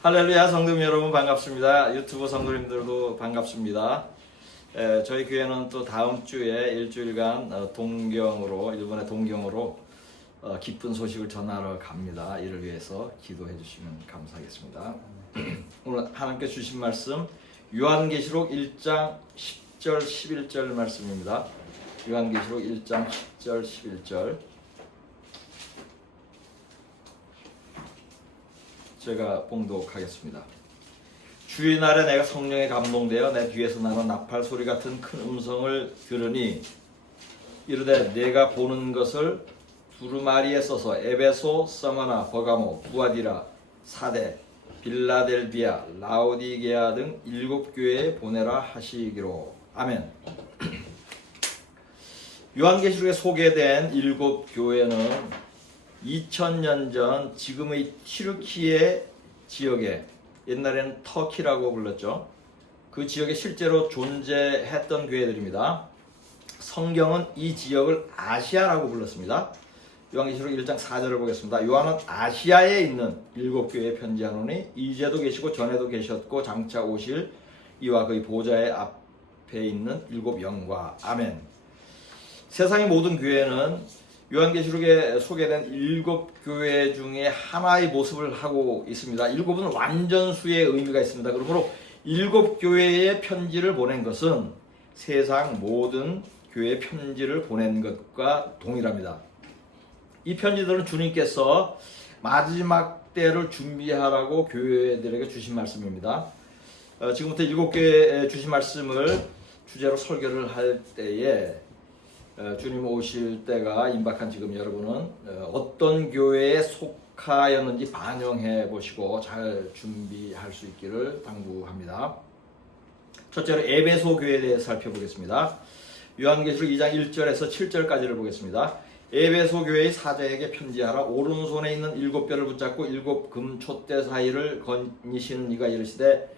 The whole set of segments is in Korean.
할렐루야 성도님 여러분 반갑습니다. 유튜브 성도님들도 반갑습니다. 에, 저희 교회는 또 다음 주에 일주일간 어, 동경으로 일본의 동경으로 어, 기쁜 소식을 전하러 갑니다. 이를 위해서 기도해 주시면 감사하겠습니다. 오늘 하나님께 주신 말씀 요한계시록 1장 10절 11절 말씀입니다. 요한계시록 1장 10절 11절 제가 봉독하겠습니다. 주의 날에 내가 성령에 감동되어 내 뒤에서 나는 나팔 소리 같은 큰 음성을 들으니 이르되 내가 보는 것을 두루마리에 써서 에베소, 서머나, 버가모, 부아디라, 사대, 빌라델비아, 라오디게아 등 일곱 교회에 보내라 하시기로 아멘. 요한계시록에 소개된 일곱 교회는 2000년 전 지금의 튀르키예 지역에 옛날에는 터키라고 불렀죠. 그 지역에 실제로 존재했던 교회들입니다. 성경은 이 지역을 아시아라고 불렀습니다. 요한계시록 1장 4절을 보겠습니다. 요한은 아시아에 있는 일곱 교회에 편지하노니 이제도 계시고 전에도 계셨고 장차 오실 이와 그의 보좌의 앞에 있는 일곱 영과 아멘. 세상의 모든 교회는 요한계시록에 소개된 일곱 교회 중에 하나의 모습을 하고 있습니다. 일곱은 완전수의 의미가 있습니다. 그러므로 일곱 교회에 편지를 보낸 것은 세상 모든 교회 편지를 보낸 것과 동일합니다. 이 편지들은 주님께서 마지막 때를 준비하라고 교회들에게 주신 말씀입니다. 어, 지금부터 일곱 교회에 주신 말씀을 주제로 설교를 할 때에 어, 주님 오실 때가 임박한 지금 여러분은 어, 어떤 교회에 속하였는지 반영해 보시고 잘 준비할 수 있기를 당부합니다. 첫째로 에베소 교회에 대해 살펴보겠습니다. 요한계시록 2장 1절에서 7절까지를 보겠습니다. 에베소 교회의 사자에게 편지하라 오른손에 있는 일곱 뼈를 붙잡고 일곱 금 촛대 사이를 거니시는 이가 이르시되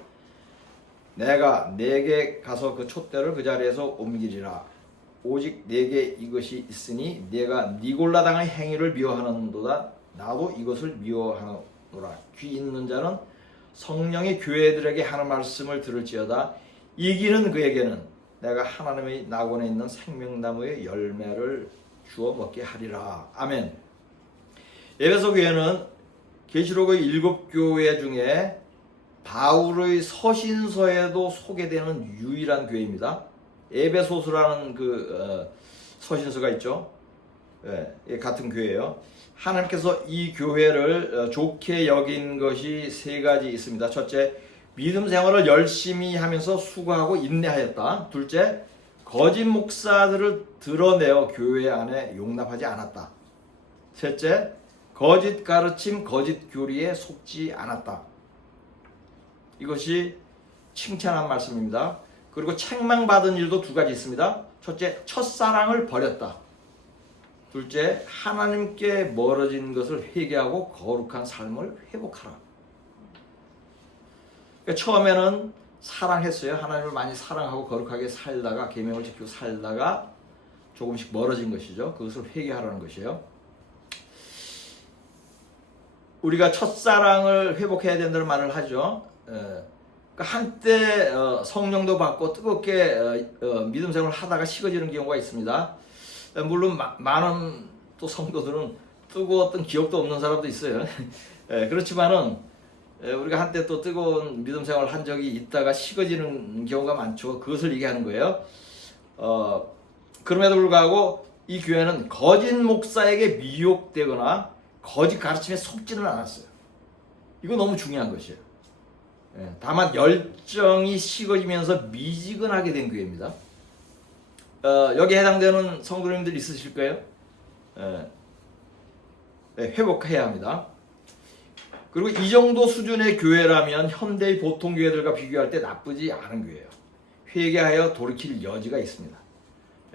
내가 내게 가서 그 촛대를 그 자리에서 옮기리라. 오직 내게 이것이 있으니 내가 니골라 당의 행위를 미워하는도다. 나도 이것을 미워하노라. 귀 있는 자는 성령의 교회들에게 하는 말씀을 들을지어다. 이기는 그에게는 내가 하나님의 낙원에 있는 생명나무의 열매를 주어 먹게 하리라. 아멘. 에베소 교회는 계시록의 일곱 교회 중에 바울의 서신서에도 소개되는 유일한 교회입니다. 에베소서라는 그 어, 서신서가 있죠. 예, 같은 교회예요. 하나님께서 이 교회를 어, 좋게 여긴 것이 세 가지 있습니다. 첫째, 믿음 생활을 열심히 하면서 수고하고 인내하였다. 둘째, 거짓 목사들을 드러내어 교회 안에 용납하지 않았다. 셋째, 거짓 가르침, 거짓 교리에 속지 않았다. 이것이 칭찬한 말씀입니다. 그리고 책망받은 일도 두 가지 있습니다. 첫째, 첫사랑을 버렸다. 둘째, 하나님께 멀어진 것을 회개하고 거룩한 삶을 회복하라. 그러니까 처음에는 사랑했어요. 하나님을 많이 사랑하고 거룩하게 살다가 계명을 지키고 살다가 조금씩 멀어진 것이죠. 그것을 회개하라는 것이에요. 우리가 첫사랑을 회복해야 된다는 말을 하죠. 예. 그러니까 한때 어, 성령도 받고 뜨겁게 어, 믿음 생활을 하다가 식어지는 경우가 있습니다. 물론 마, 많은 또 성도들은 뜨거웠던 기억도 없는 사람도 있어요. 예, 그렇지만은 예, 우리가 한때 또 뜨거운 믿음 생활을 한 적이 있다가 식어지는 경우가 많죠. 그것을 얘기하는 거예요. 어, 그럼에도 불구하고 이 교회는 거짓 목사에게 미혹되거나 거짓 가르침에 속지는 않았어요. 이거 너무 중요한 것이에요. 예, 다만 열정이 식어지면서 미지근하게 된 교회입니다. 어, 여기 해당되는 성도님들 있으실 거예요? 예, 예, 회복해야 합니다. 그리고 이 정도 수준의 교회라면 현대의 보통 교회들과 비교할 때 나쁘지 않은 교회예요. 회개하여 돌이킬 여지가 있습니다.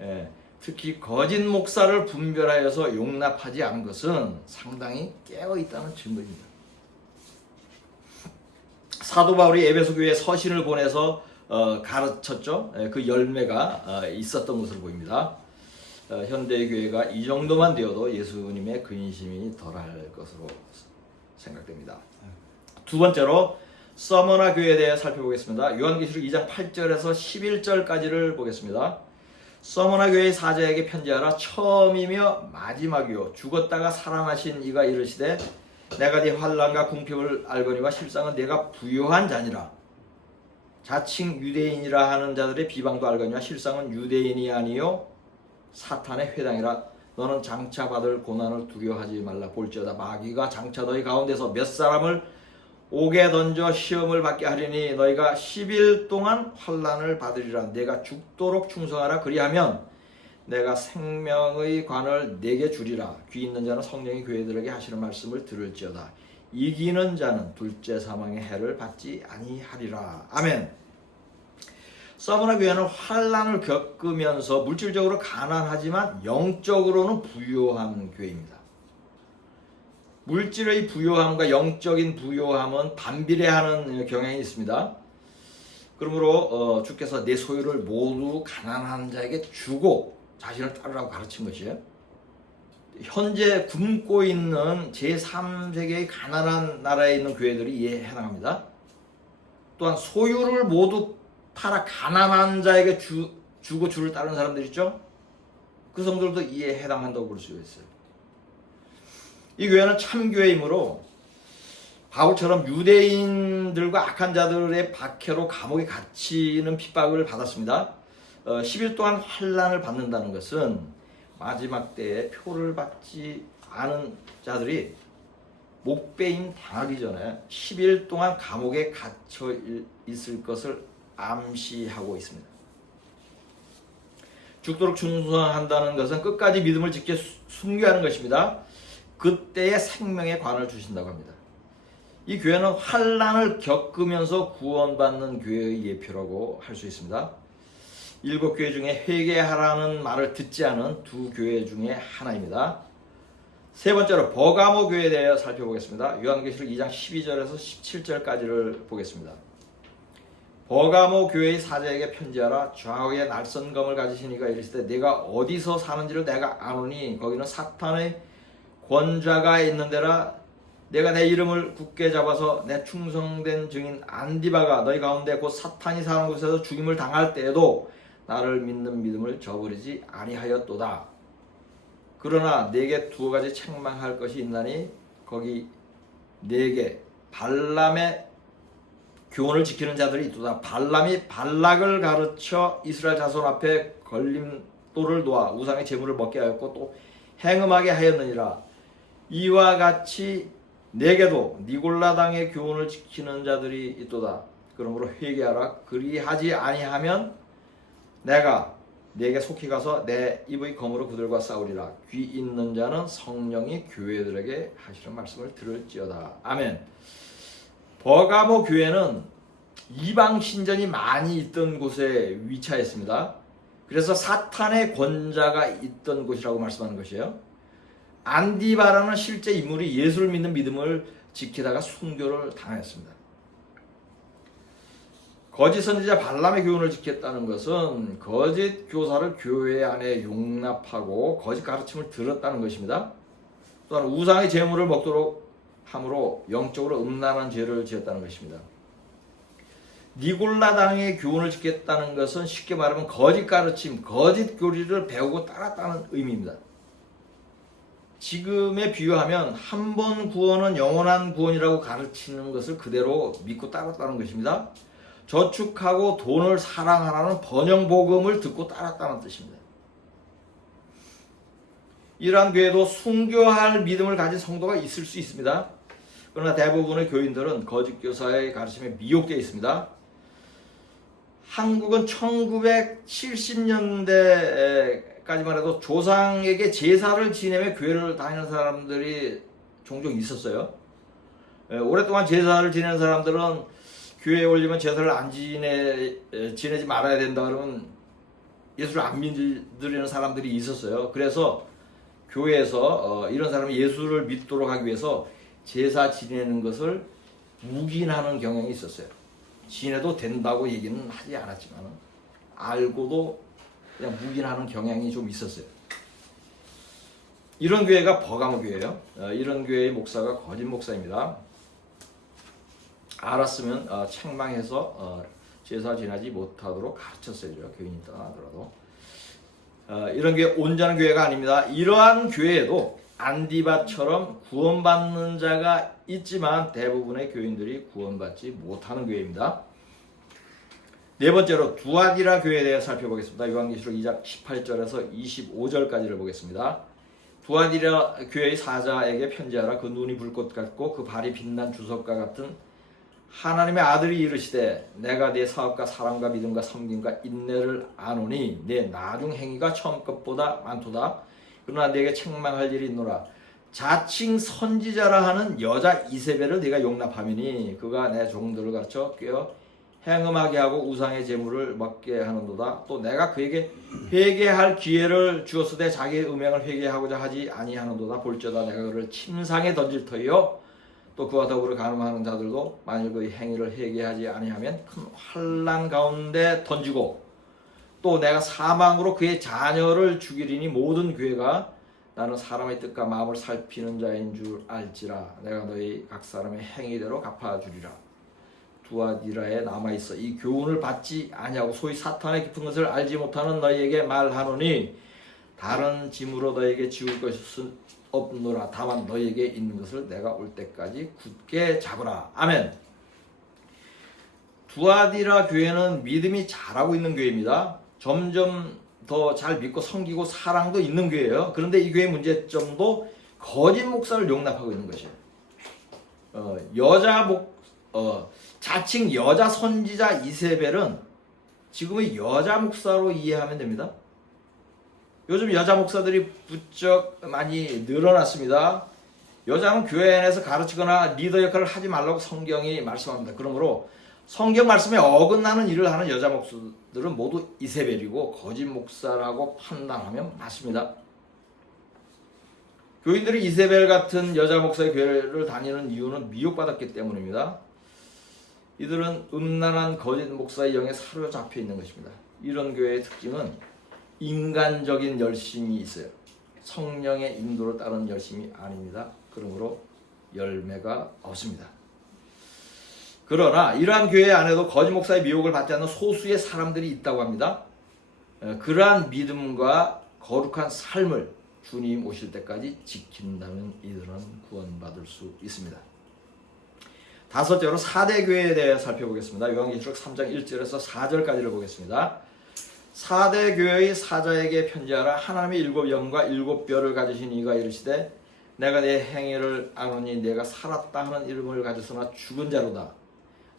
예, 특히 거짓 목사를 분별하여서 용납하지 않은 것은 상당히 깨어 있다는 증거입니다. 사도 바울이 에베소 교회에 서신을 보내서 어, 가르쳤죠. 예, 그 열매가 어, 있었던 것으로 보입니다. 어, 현대 교회가 이 정도만 되어도 예수님의 근심이 덜할 것으로 생각됩니다. 두 번째로 서머나 교회에 대해 살펴보겠습니다. 요한계시록 2장 8절에서 11절까지를 보겠습니다. 서머나 교회의 사자에게 편지하라 처음이며 마지막이요 죽었다가 살아나신 이가 이르시되 내가 네 환란과 궁핍을 알거니와 실상은 내가 부요한 자니라. 자칭 유대인이라 하는 자들의 비방도 알거니와 실상은 유대인이 아니요 사탄의 회당이라. 너는 장차 받을 고난을 두려워하지 말라. 볼지어다. 마귀가 장차 너희 가운데서 몇 사람을 옥에 던져 시험을 받게 하리니 너희가 10일 동안 환란을 받으리라. 내가 죽도록 충성하라. 그리하면 내가 생명의 관을 내게 주리라 귀 있는 자는 성령이 교회들에게 하시는 말씀을 들을지어다 이기는 자는 둘째 사망의 해를 받지 아니하리라 아멘 서브나 교회는 환란을 겪으면서 물질적으로 가난하지만 영적으로는 부유한 교회입니다. 물질의 부유함과 영적인 부유함은 반비례하는 경향이 있습니다. 그러므로 어, 주께서 내 소유를 모두 가난한 자에게 주고 자신을 따르라고 가르친 것이에요. 현재 굶고 있는 제3세계의 가난한 나라에 있는 교회들이 이에 해당합니다. 또한 소유를 모두 팔아 가난한 자에게 주, 주고 주를 따르는 사람들 있죠? 그 성들도 이에 해당한다고 볼 수 있어요. 이 교회는 참교회이므로 바울처럼 유대인들과 악한 자들의 박해로 감옥에 갇히는 핍박을 받았습니다. 어, 10일 동안 환란을 받는다는 것은 마지막 때에 표를 받지 않은 자들이 목배임 당하기 전에 10일 동안 감옥에 갇혀 있을 것을 암시하고 있습니다. 죽도록 충성한다는 것은 끝까지 믿음을 지켜 순교하는 것입니다. 그때의 생명의 관을 주신다고 합니다. 이 교회는 환란을 겪으면서 구원받는 교회의 예표라고 할 수 있습니다. 일곱 교회 중에 회개하라는 말을 듣지 않은 두 교회 중에 하나입니다. 세 번째로 버가모 교회에 대해 살펴보겠습니다. 요한계시록 2장 12절에서 17절까지를 보겠습니다. 버가모 교회의 사자에게 편지하라 좌우에 날선 검을 가지신 이가 이르시되 내가 어디서 사는지를 내가 아노니 거기는 사탄의 권좌가 있는 데라 내가 내 이름을 굳게 잡아서 내 충성된 증인 안디바가 너희 가운데 곧 사탄이 사는 곳에서 죽임을 당할 때에도 나를 믿는 믿음을 저버리지 아니하였도다. 그러나 내게 두 가지 책망할 것이 있나니 거기 내게 발람의 교훈을 지키는 자들이 있도다. 발람이 발락을 가르쳐 이스라엘 자손 앞에 걸림돌을 놓아 우상의 제물을 먹게 하였고 또 행음하게 하였느니라. 이와 같이 내게도 니골라당의 교훈을 지키는 자들이 있도다. 그러므로 회개하라. 그리하지 아니하면 내가 내게 속히 가서 내 입의 검으로 그들과 싸우리라. 귀 있는 자는 성령이 교회들에게 하시는 말씀을 들을지어다. 아멘. 버가모 교회는 이방 신전이 많이 있던 곳에 위치하였습니다. 그래서 사탄의 권자가 있던 곳이라고 말씀하는 것이에요. 안디바라는 실제 인물이 예수를 믿는 믿음을 지키다가 순교를 당하였습니다. 거짓 선지자 발람의 교훈을 지켰다는 것은 거짓 교사를 교회 안에 용납하고 거짓 가르침을 들었다는 것입니다. 또한 우상의 제물을 먹도록 함으로 영적으로 음란한 죄를 지었다는 것입니다. 니골라당의 교훈을 지켰다는 것은 쉽게 말하면 거짓 가르침, 거짓 교리를 배우고 따랐다는 의미입니다. 지금에 비유하면 한 번 구원은 영원한 구원이라고 가르치는 것을 그대로 믿고 따랐다는 것입니다. 저축하고 돈을 사랑하라는 번영 복음을 듣고 따랐다는 뜻입니다. 이러한 교회도 순교할 믿음을 가진 성도가 있을 수 있습니다. 그러나 대부분의 교인들은 거짓 교사의 가르침에 미혹되어 있습니다. 한국은 1970년대까지만 해도 조상에게 제사를 지내며 교회를 다니는 사람들이 종종 있었어요. 에, 오랫동안 제사를 지내는 사람들은 교회에 올리면 제사를 안 지내 에, 지내지 말아야 된다 그러면 예수를 안 믿으려는 사람들이 있었어요. 그래서 교회에서 어, 이런 사람이 예수를 믿도록 하기 위해서 제사 지내는 것을 묵인하는 경향이 있었어요. 지내도 된다고 얘기는 하지 않았지만 알고도 그냥 묵인하는 경향이 좀 있었어요. 이런 교회가 버가모 교회예요. 어, 이런 교회의 목사가 거짓 목사입니다. 알았으면 어, 책망해서 어, 제사 지나지 못하도록 가르쳤어야죠. 교인이 떠나더라도. 어, 이런 교회 온전한 교회가 아닙니다. 이러한 교회에도 안디바처럼 구원받는 자가 있지만 대부분의 교인들이 구원받지 못하는 교회입니다. 네 번째로 두아디라 교회에 대해 살펴보겠습니다. 요한계시록 2장 18절에서 25절까지를 보겠습니다. 두아디라 교회의 사자에게 편지하라 그 눈이 불꽃 같고 그 발이 빛난 주석과 같은 하나님의 아들이 이르시되 내가 네 사업과 사랑과 믿음과 섬김과 인내를 아노니 내 나중 행위가 처음 것보다 많도다. 그러나 내게 책망할 일이 있노라. 자칭 선지자라 하는 여자 이세벨을 네가 용납하미니 그가 내 종들을 가르쳐 꿰어 행음하게 하고 우상의 재물을 먹게 하는도다. 또 내가 그에게 회개할 기회를 주었으되 자기의 음행을 회개하고자 하지 아니하는도다. 볼지어다 내가 그를 침상에 던질 터이요 또 그와 더불어 가늠하는 자들도 만일 그의 행위를 회개하지 아니하면 큰 환란 가운데 던지고 또 내가 사망으로 그의 자녀를 죽이리니 모든 교회가 나는 사람의 뜻과 마음을 살피는 자인 줄 알지라. 내가 너희 각 사람의 행위대로 갚아주리라. 두아디라에 남아 있어. 이 교훈을 받지 아니하고 소위 사탄의 깊은 것을 알지 못하는 너희에게 말하노니 다른 짐으로 너희에게 지울 것이 없노라. 다만 너희에게 있는 것을 내가 올 때까지 굳게 잡으라. 아멘. 두아디라 교회는 믿음이 잘하고 있는 교회입니다. 점점 더 잘 믿고 섬기고 사랑도 있는 교회예요. 그런데 이 교회의 문제점도 거짓 목사를 용납하고 있는 것이에요. 어, 여자 목 어, 자칭 여자 선지자 이세벨은 지금의 여자 목사로 이해하면 됩니다. 요즘 여자 목사들이 부쩍 많이 늘어났습니다. 여자는 교회 안에서 가르치거나 리더 역할을 하지 말라고 성경이 말씀합니다. 그러므로 성경 말씀에 어긋나는 일을 하는 여자 목사들은 모두 이세벨이고 거짓 목사라고 판단하면 맞습니다. 교인들이 이세벨 같은 여자 목사의 교회를 다니는 이유는 미혹받았기 때문입니다. 이들은 음란한 거짓 목사의 영에 사로잡혀 있는 것입니다. 이런 교회의 특징은 인간적인 열심이 있어요. 성령의 인도를 따르는 열심이 아닙니다. 그러므로 열매가 없습니다. 그러나 이러한 교회 안에도 거짓 목사의 미혹을 받지 않는 소수의 사람들이 있다고 합니다. 어, 그러한 믿음과 거룩한 삶을 주님 오실 때까지 지킨다면 이들은 구원받을 수 있습니다. 다섯째로 사대 교회에 대해 살펴보겠습니다. 요한계시록 3장 1절에서 4절까지를 보겠습니다. 사대 교회의 사자에게 편지하라 하나님의 일곱 영과 일곱 뼈를 가지신 이가 이르시되 내가 내 행위를 아노니 내가 살았다 하는 이름을 가졌으나 죽은 자로다.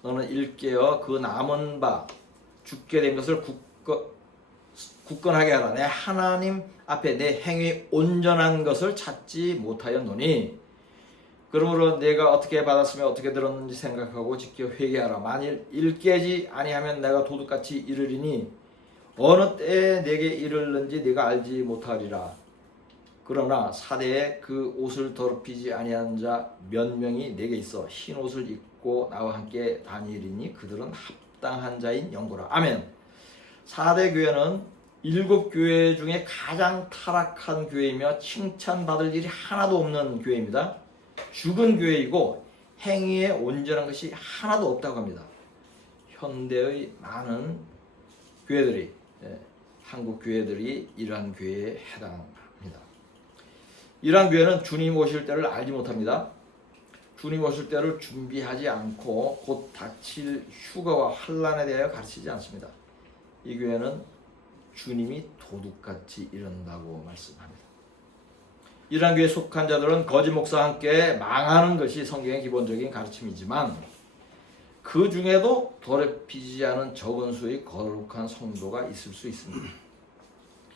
너는 일깨어 그 남은 바 죽게 된 것을 굳건, 굳건하게 하라. 내 하나님 앞에 내 행위 온전한 것을 찾지 못하였노니 그러므로 내가 어떻게 받았으며 어떻게 들었는지 생각하고 지켜 회개하라. 만일 일깨지 아니하면 내가 도둑같이 이르리니 어느 때에 내게 이르는지 네가 알지 못하리라. 그러나 사대에 그 옷을 더럽히지 아니한 자 몇 명이 내게 있어 흰 옷을 입고 나와 함께 다니리니 그들은 합당한 자인 영고라. 아멘. 사대 교회는 일곱 교회 중에 가장 타락한 교회이며 칭찬받을 일이 하나도 없는 교회입니다. 죽은 교회이고 행위에 온전한 것이 하나도 없다고 합니다. 현대의 많은 교회들이 예, 한국 교회들이 이러한 교회에 해당합니다. 이러한 교회는 주님 오실 때를 알지 못합니다. 주님 오실 때를 준비하지 않고 곧 닥칠 휴가와 환란에 대하여 가르치지 않습니다. 이 교회는 주님이 도둑같이 이른다고 말씀합니다. 이러한 교회에 속한 자들은 거짓 목사와 함께 망하는 것이 성경의 기본적인 가르침이지만 그 중에도 더럽히지 않은 적은 수의 거룩한 성도가 있을 수 있습니다.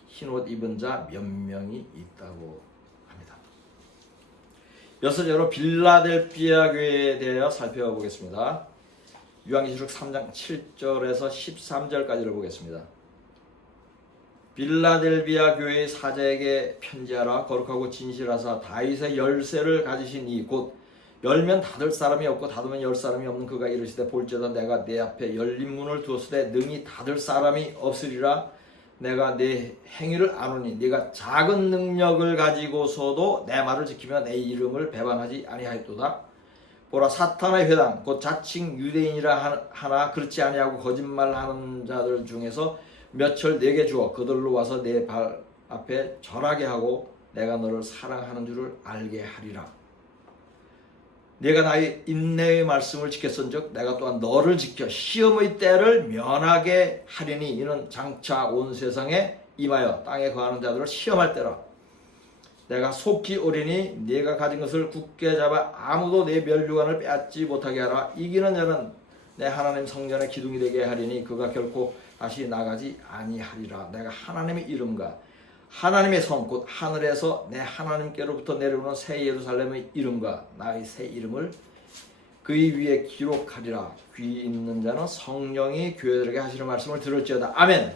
흰옷 입은 자 몇 명이 있다고 합니다. 여섯째로 빌라델피아 교회에 대하여 살펴보겠습니다. 요한계시록 3장 7절에서 13절까지를 보겠습니다. 빌라델비아 교회의 사자에게 편지하라 거룩하고 진실하사 다윗의 열쇠를 가지신 이곧 열면 닫을 사람이 없고 닫으면 열 사람이 없는 그가 이르시되 볼지어다 내가 내 앞에 열린 문을 두었으되 능히 닫을 사람이 없으리라 내가 내 행위를 아노니 네가 작은 능력을 가지고서도 내 말을 지키며 내 이름을 배반하지 아니하였도다 보라 사탄의 회당 곧 자칭 유대인이라 하나 그렇지 아니하고 거짓말하는 자들 중에서 몇철 내게 주어 그들로 와서 내 발 앞에 절하게 하고 내가 너를 사랑하는 줄을 알게 하리라. 내가 나의 인내의 말씀을 지켰은즉 내가 또한 너를 지켜 시험의 때를 면하게 하리니 이는 장차 온 세상에 임하여 땅에 거하는 자들을 시험할 때라. 내가 속히 오리니 네가 가진 것을 굳게 잡아 아무도 내 멸류관을 빼앗지 못하게 하라. 이기는 자는 내 하나님 성전의 기둥이 되게 하리니 그가 결코 다시 나가지 아니하리라. 내가 하나님의 이름과 하나님의 성 곧 하늘에서 내 하나님께로부터 내려오는 새 예루살렘의 이름과 나의 새 이름을 그의 위에 기록하리라. 귀 있는 자는 성령이 교회들에게 하시는 말씀을 들을지어다. 아멘.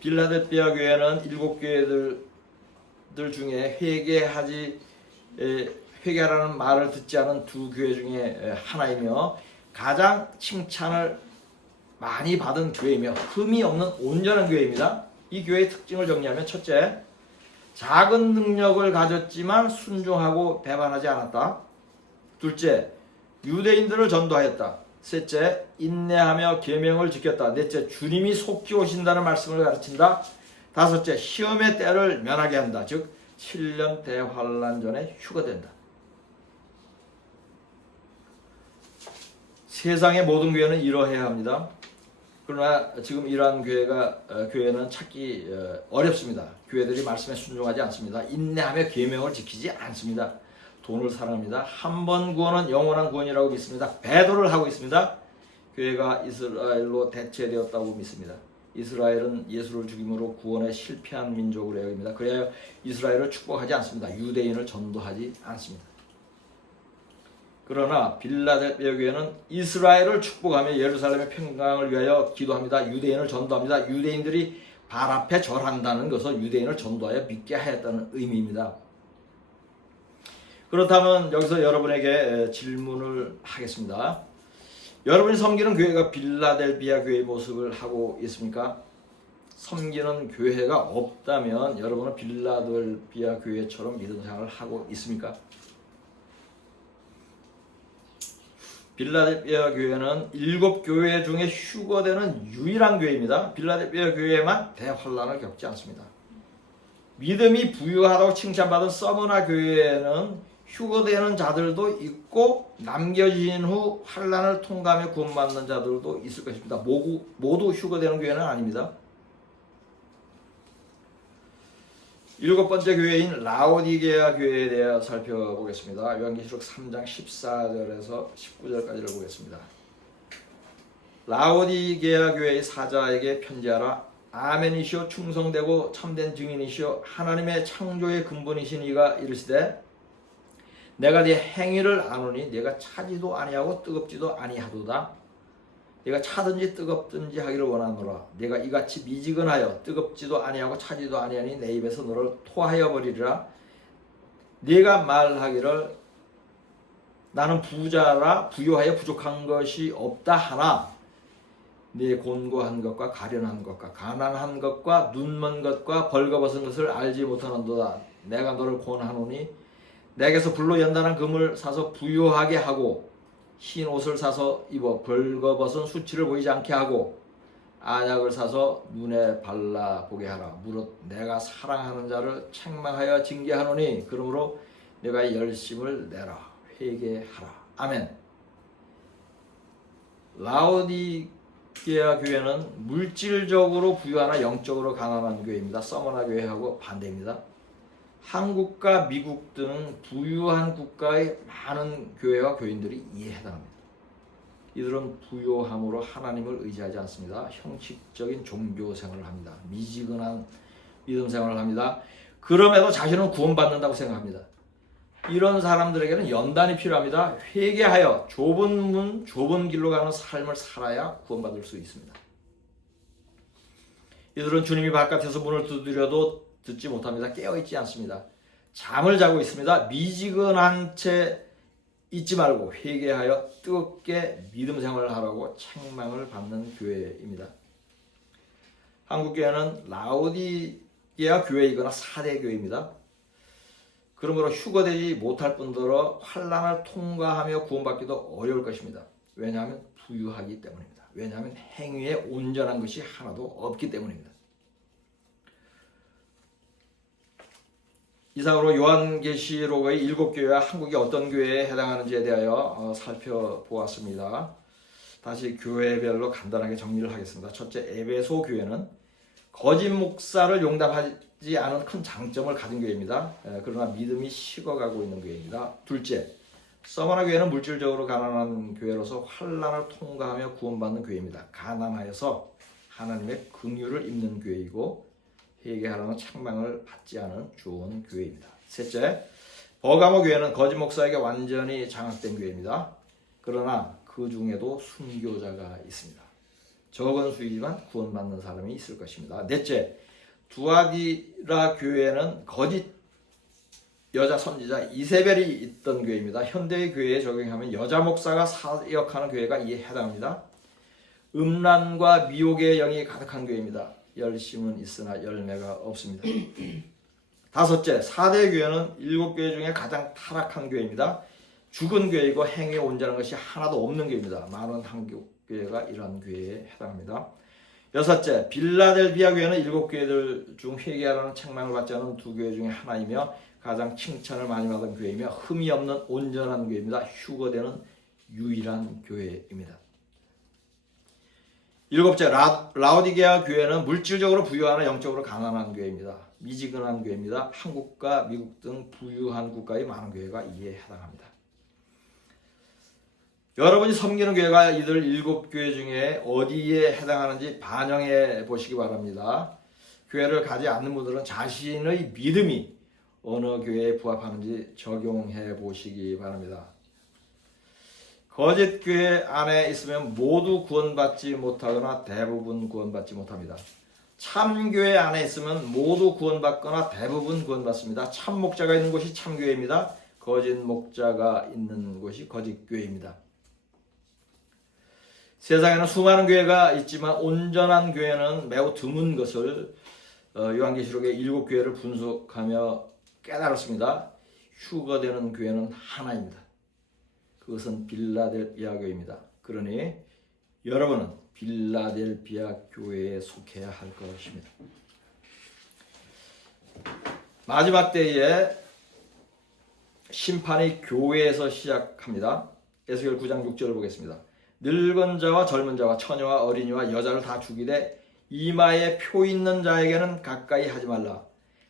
빌라델피아 교회는 일곱 교회들 들 중에 회개하지 에, 회개하라는 말을 듣지 않은 두 교회 중에 에, 하나이며 가장 칭찬을 많이 받은 교회이며 흠이 없는 온전한 교회입니다. 이 교회의 특징을 정리하면 첫째, 작은 능력을 가졌지만 순종하고 배반하지 않았다. 둘째, 유대인들을 전도하였다. 셋째, 인내하며 계명을 지켰다. 넷째, 주님이 속히 오신다는 말씀을 가르친다. 다섯째, 시험의 때를 면하게 한다. 즉, 7년 대환란 전에 휴가된다. 세상의 모든 교회는 이러해야 합니다. 그러나 지금 이러한 교회가 어, 교회는 찾기 어, 어렵습니다. 교회들이 말씀에 순종하지 않습니다. 인내하며 계명을 지키지 않습니다. 돈을 사랑합니다. 한 번 구원은 영원한 구원이라고 믿습니다. 배도를 하고 있습니다. 교회가 이스라엘로 대체되었다고 믿습니다. 이스라엘은 예수를 죽임으로 구원에 실패한 민족으로 여깁니다. 그래야 이스라엘을 축복하지 않습니다. 유대인을 전도하지 않습니다. 그러나 빌라델비아 교회는 이스라엘을 축복하며 예루살렘의 평강을 위하여 기도합니다. 유대인을 전도합니다. 유대인들이 발 앞에 절한다는 것은 유대인을 전도하여 믿게 하였다는 의미입니다. 그렇다면 여기서 여러분에게 질문을 하겠습니다. 여러분이 섬기는 교회가 빌라델비아 교회의 모습을 하고 있습니까? 섬기는 교회가 없다면 여러분은 빌라델비아 교회처럼 믿음 생활을 하고 있습니까? 빌라델비아 교회는 일곱 교회 중에 휴거되는 유일한 교회입니다. 빌라델비아 교회만 대환란을 겪지 않습니다. 믿음이 부유하다고 칭찬받은 서머나 교회에는 휴거되는 자들도 있고 남겨진 후 환란을 통과하며 구원받는 자들도 있을 것입니다. 모두 휴거되는 교회는 아닙니다. 일곱 번째 교회인 라오디게아 교회에 대해 살펴보겠습니다. 요한계시록 3장 14절에서 19절까지를 보겠습니다. 라오디게아 교회의 사자에게 편지하라. 아멘이시오 충성되고 참된 증인이시오 하나님의 창조의 근본이신 이가 이르시되 내가 네 행위를 아노니 네가 차지도 아니하고 뜨겁지도 아니하도다. 네가 차든지 뜨겁든지 하기를 원하노라. 네가 이같이 미지근하여 뜨겁지도 아니하고 차지도 아니하니 내 입에서 너를 토하여 버리리라. 네가 말하기를 나는 부자라 부유하여 부족한 것이 없다 하나 네 곤고한 것과 가련한 것과 가난한 것과 눈먼 것과 벌거벗은 것을 알지 못하는도다. 내가 너를 권하노니 내게서 불로 연단한 금을 사서 부유하게 하고 흰 옷을 사서 입어 벌거벗은 수치를 보이지 않게 하고 안약을 사서 눈에 발라 보게 하라. 무릇 내가 사랑하는 자를 책망하여 징계하노니 그러므로 내가 열심을 내라 회개하라. 아멘. 라오디게아 교회는 물질적으로 부유하나 영적으로 가난한 교회입니다. 서머나 교회하고 반대입니다. 한국과 미국 등은 부유한 국가의 많은 교회와 교인들이 이에 해당합니다. 이들은 부유함으로 하나님을 의지하지 않습니다. 형식적인 종교 생활을 합니다. 미지근한 믿음 생활을 합니다. 그럼에도 자신은 구원받는다고 생각합니다. 이런 사람들에게는 연단이 필요합니다. 회개하여 좁은 문, 좁은 길로 가는 삶을 살아야 구원받을 수 있습니다. 이들은 주님이 바깥에서 문을 두드려도 듣지 못합니다. 깨어있지 않습니다. 잠을 자고 있습니다. 미지근한 채 잊지 말고 회개하여 뜨겁게 믿음 생활을 하라고 책망을 받는 교회입니다. 한국 교회는 라우디게아 교회이거나 사대 교회입니다. 그러므로 휴거되지 못할 뿐더러 환란을 통과하며 구원받기도 어려울 것입니다. 왜냐하면 부유하기 때문입니다. 왜냐하면 행위에 온전한 것이 하나도 없기 때문입니다. 이상으로 요한계시록의 일곱 교회와 한국이 어떤 교회에 해당하는지에 대하여 어, 살펴보았습니다. 다시 교회별로 간단하게 정리를 하겠습니다. 첫째, 에베소 교회는 거짓 목사를 용납하지 않은 큰 장점을 가진 교회입니다. 에, 그러나 믿음이 식어가고 있는 교회입니다. 둘째, 서머나 교회는 물질적으로 가난한 교회로서 환란을 통과하며 구원받는 교회입니다. 가난하여서 하나님의 긍휼을 입는 교회이고 회개하라는 책망을 받지 않은 좋은 교회입니다. 셋째, 버가모 교회는 거짓 목사에게 완전히 장악된 교회입니다. 그러나 그 중에도 순교자가 있습니다. 적은 수이지만 구원받는 사람이 있을 것입니다. 넷째, 두아디라 교회는 거짓 여자 선지자 이세벨이 있던 교회입니다. 현대의 교회에 적용하면 여자 목사가 사역하는 교회가 이에 해당합니다. 음란과 미혹의 영이 가득한 교회입니다. 열심은 있으나 열매가 없습니다. 다섯째, 사대 교회는 일곱 교회 중에 가장 타락한 교회입니다. 죽은 교회이고 행위에 온전한 것이 하나도 없는 교회입니다. 많은 한국 교회가 이러한 교회에 해당합니다. 여섯째, 빌라델비아 교회는 일곱 교회들 중 회개하라는 책망을 받지 않은 두 교회 중에 하나이며 가장 칭찬을 많이 받은 교회이며 흠이 없는 온전한 교회입니다. 휴거되는 유일한 교회입니다. 일곱째 라, 라오디게아 교회는 물질적으로 부유하나 영적으로 가난한 교회입니다. 미지근한 교회입니다. 한국과 미국 등 부유한 국가의 많은 교회가 이에 해당합니다. 여러분이 섬기는 교회가 이들 일곱 교회 중에 어디에 해당하는지 반영해 보시기 바랍니다. 교회를 가지 않는 분들은 자신의 믿음이 어느 교회에 부합하는지 적용해 보시기 바랍니다. 거짓 교회 안에 있으면 모두 구원받지 못하거나 대부분 구원받지 못합니다. 참 교회 안에 있으면 모두 구원받거나 대부분 구원받습니다. 참 목자가 있는 곳이 참 교회입니다. 거짓 목자가 있는 곳이 거짓 교회입니다. 세상에는 수많은 교회가 있지만 온전한 교회는 매우 드문 것을 어, 요한계시록의 일곱 교회를 분석하며 깨달았습니다. 휴거되는 교회는 하나입니다. 그것은 빌라델비아 교회입니다. 그러니 여러분은 빌라델비아 교회에 속해야 할 것입니다. 마지막 때에 심판이 교회에서 시작합니다. 에스겔 9장 6절을 보겠습니다. 늙은 자와 젊은 자와 처녀와 어린이와 여자를 다 죽이되 이마에 표 있는 자에게는 가까이 하지 말라.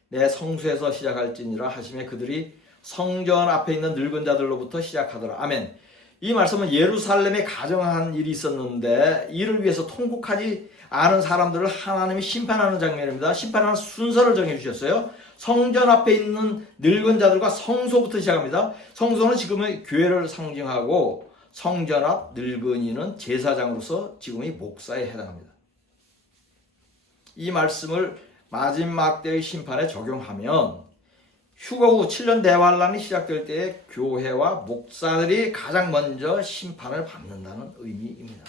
내 성수에서 시작할지니라 하심에 그들이 성전 앞에 있는 늙은 자들로부터 시작하더라. 아멘. 이 말씀은 예루살렘에 가정한 일이 있었는데 이를 위해서 통곡하지 않은 사람들을 하나님이 심판하는 장면입니다. 심판하는 순서를 정해 주셨어요. 성전 앞에 있는 늙은 자들과 성소부터 시작합니다. 성소는 지금의 교회를 상징하고 성전 앞 늙은이는 제사장으로서 지금의 목사에 해당합니다. 이 말씀을 마지막 때의 심판에 적용하면 휴거 후 7년 대환란이 시작될 때에 교회와 목사들이 가장 먼저 심판을 받는다는 의미입니다.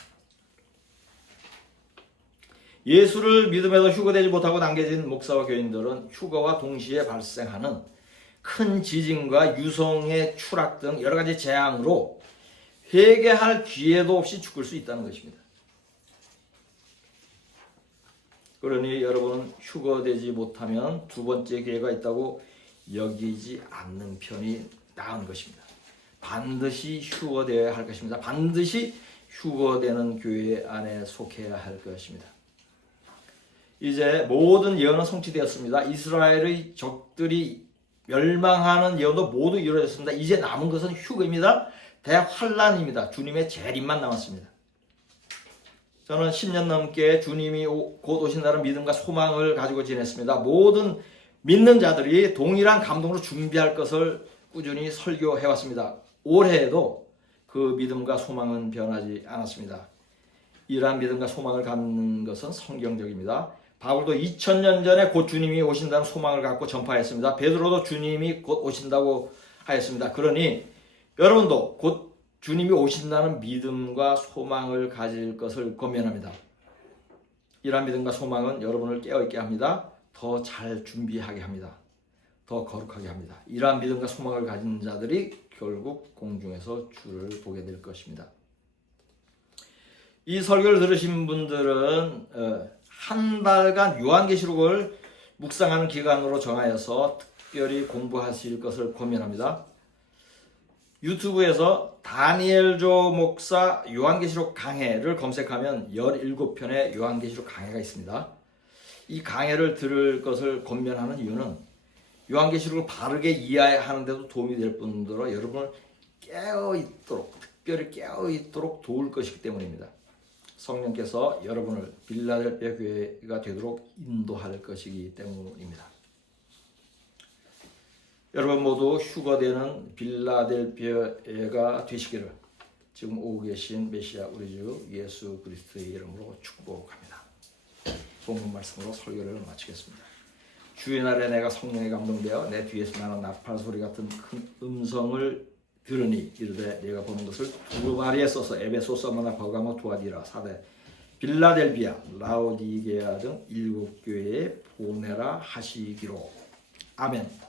예수를 믿음에도 휴거되지 못하고 남겨진 목사와 교인들은 휴거와 동시에 발생하는 큰 지진과 유성의 추락 등 여러 가지 재앙으로 회개할 기회도 없이 죽을 수 있다는 것입니다. 그러니 여러분은 휴거되지 못하면 두 번째 기회가 있다고 여기지 않는 편이 나은 것입니다. 반드시 휴거되어야 할 것입니다. 반드시 휴거되는 교회 안에 속해야 할 것입니다. 이제 모든 예언은 성취되었습니다. 이스라엘의 적들이 멸망하는 예언도 모두 이루어졌습니다. 이제 남은 것은 휴거입니다. 대환란입니다. 주님의 재림만 남았습니다. 저는 10년 넘게 주님이 곧 오신다는 믿음과 소망을 가지고 지냈습니다. 모든 믿는 자들이 동일한 감동으로 준비할 것을 꾸준히 설교해 왔습니다. 올해에도 그 믿음과 소망은 변하지 않았습니다. 이러한 믿음과 소망을 갖는 것은 성경적입니다. 바울도 2000년 전에 곧 주님이 오신다는 소망을 갖고 전파했습니다. 베드로도 주님이 곧 오신다고 하였습니다. 그러니 여러분도 곧 주님이 오신다는 믿음과 소망을 가질 것을 권면합니다. 이러한 믿음과 소망은 여러분을 깨어있게 합니다. 더 잘 준비하게 합니다. 더 거룩하게 합니다. 이러한 믿음과 소망을 가진 자들이 결국 공중에서 주를 보게 될 것입니다. 이 설교를 들으신 분들은 어, 한 달간 요한계시록을 묵상하는 기간으로 정하여서 특별히 공부하실 것을 권면합니다. 유튜브에서 다니엘조 목사 요한계시록 강해를 검색하면 17편의 요한계시록 강해가 있습니다. 이 강해를 들을 것을 권면하는 이유는 요한계시록을 바르게 이해하는데도 도움이 될 뿐더러 여러분을 깨어 있도록 특별히 깨어 있도록 도울 것이기 때문입니다. 성령께서 여러분을 빌라델피아 교회가 되도록 인도할 것이기 때문입니다. 여러분 모두 휴거되는 빌라델피아가 되시기를 지금 오고 계신 메시아 우리 주 예수 그리스도의 이름으로 축복합니다. 본문 말씀으로 설교를 마치겠습니다. 주의 날에 내가 성령에 감동되어 내 뒤에서 나는 나팔 소리 같은 큰 음성을 들으니 이르되 내가 보는 것을 두루마리에 써서 에베소 서머나 버가모 두아디라 사대 빌라델비아 라오디게아 등 일곱 교회에 보내라 하시기로 아멘.